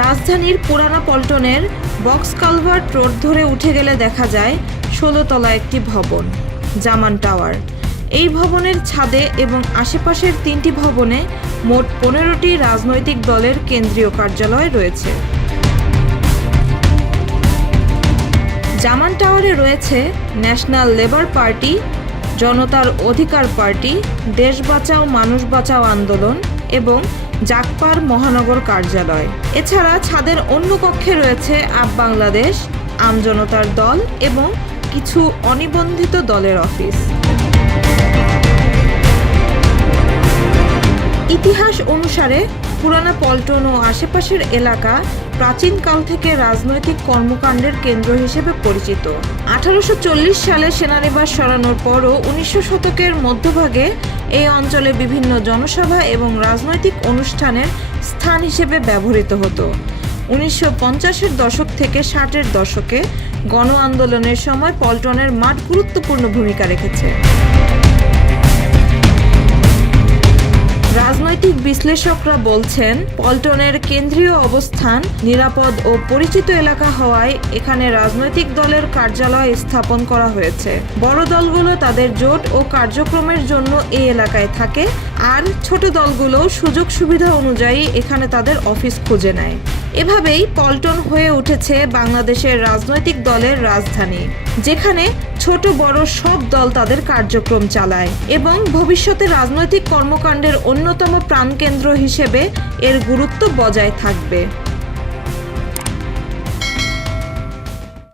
রাজধানীর পুরানা পল্টনের box culvert road ধরে উঠে গেলে দেখা যায় 16 তলা একটি ভবন, জামান টাওয়ার। এই ভবনের ছাদে এবং আশেপাশের 3টি ভবনে মোট 15টি রাজনৈতিক দলের কেন্দ্রীয় কার্যালয় রয়েছে। জামান টাওয়ারে রয়েছে ন্যাশনাল লেবার পার্টি, জনতার অধিকার পার্টি, দেশ বাঁচাও মানুষ বাঁচাও আন্দোলন এবং জাগপার মহানগর কার্যালয়। এছাড়া ছাদের অন্য কক্ষে রয়েছে আপ বাংলাদেশ, আমজনতার দল এবং কিছু অনিবন্ধিত দলের অফিস। ইতিহাস অনুসারে পুরানা পল্টন ও আশেপাশের এলাকা প্রাচীনকাল থেকে রাজনৈতিক কর্মকাণ্ডের কেন্দ্র হিসেবে পরিচিত। 1840 সালে সেনানিবাস সরানোর পরও 1900 শতকের মধ্যভাগে এই অঞ্চলে বিভিন্ন জনসভা এবং রাজনৈতিক অনুষ্ঠানের স্থান হিসেবে ব্যবহৃত হতো। 1950-এর দশক থেকে 60-এর দশকে গণ আন্দোলনের সময় পল্টনের মাঠ গুরুত্বপূর্ণ ভূমিকা রেখেছে। রাজনৈতিক বিশ্লেষকরা বলছেন, পল্টনের কেন্দ্রীয় অবস্থান নিরাপদ ও পরিচিত এলাকা হওয়ায় এখানে রাজনৈতিক দলের কার্যালয় স্থাপন করা হয়েছে। বড় দলগুলো তাদের জোট ও কার্যক্রমের জন্য এই এলাকায় থাকে, আর ছোট দলগুলো সুযোগ সুবিধা অনুযায়ী এখানে তাদের অফিস খুঁজে নেয়। এভাবেই পল্টন হয়ে উঠেছে বাংলাদেশের রাজনৈতিক দলের রাজধানী, যেখানে ছোট বড় সব দল তাদের কার্যক্রম চালায় এবং ভবিষ্যতে রাজনৈতিক কর্মকাণ্ডের অন্যতম প্রাণকেন্দ্র হিসেবে এর গুরুত্ব বজায় থাকবে।